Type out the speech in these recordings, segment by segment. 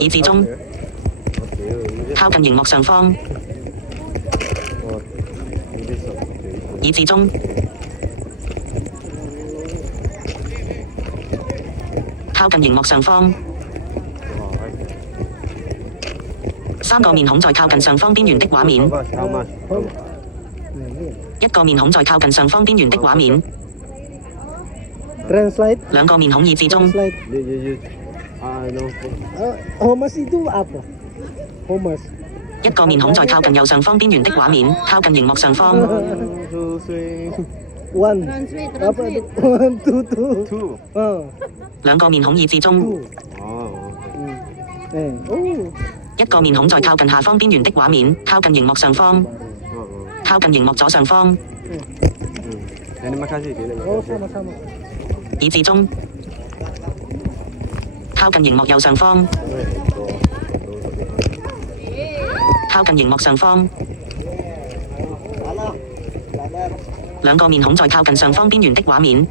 已至中，靠近熒幕上方，已至中，靠近熒幕上方。3個面孔在靠近上方邊緣的畫面，一個面孔在靠近上方邊緣的畫面。Translate. 兩個面孔已至中， Homas itu apa? Homas. 一個面孔在靠近右上方邊緣的畫面，靠近熒幕上方。One. Apa itu? One, two.兩個面孔已至中， Oh. 一個面孔在靠近下方邊緣的畫面，靠近熒幕上方，靠近熒幕左上方。 Oh, sama-sama. 已至中，靠近熒幕右上方，靠近熒幕上方。兩個面孔在靠近上方邊緣的畫面。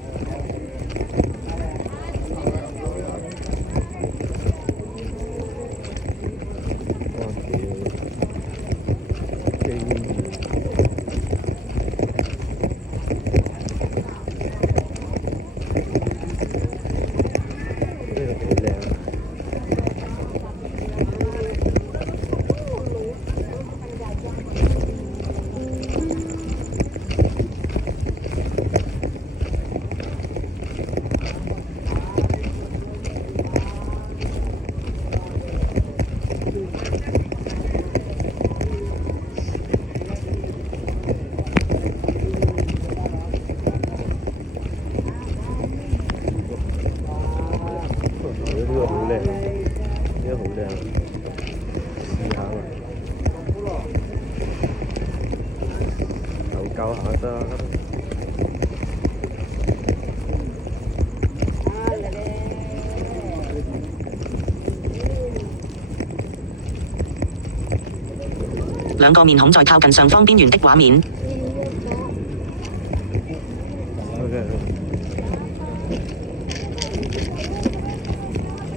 兩個面孔在靠近上方邊緣的畫面。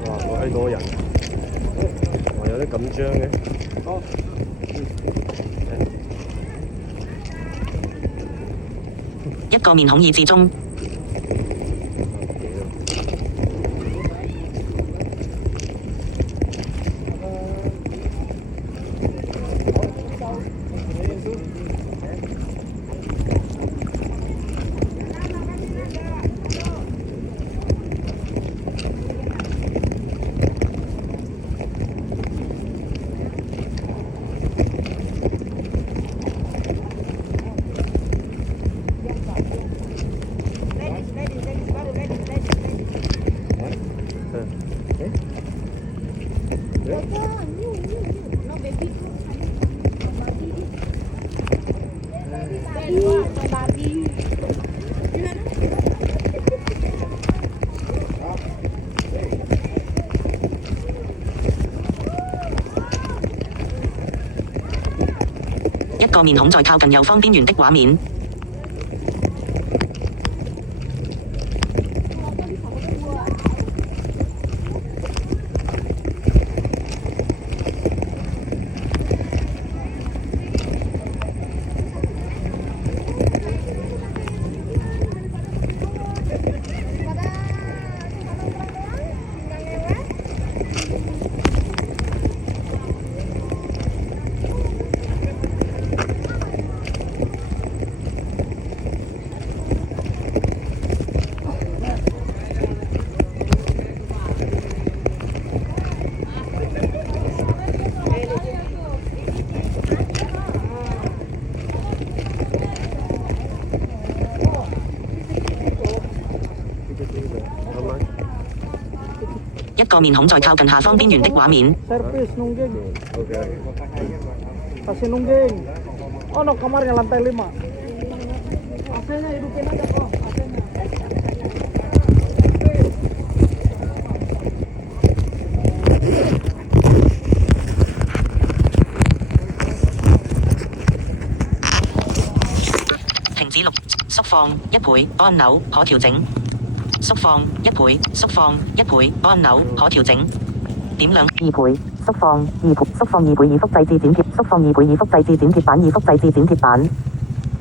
哇！我閪多人，我有啲緊張嘅。一個面孔已至中，一個面孔在靠近右方邊緣的畫面。一個面孔在靠近下方邊緣的畫面。 Servis nungging. Kasih nungging. Oh no, kamarnya lantai 5. AC-nya hidupin aja kok. AC-nya. 停止錄，縮放1倍，按鈕可調整。縮放1倍，縮放1倍，按鈕可調整。點亮2倍，縮放2倍，縮放2倍已複製至剪貼，縮放2倍已複製至剪貼板，已複製至剪貼板。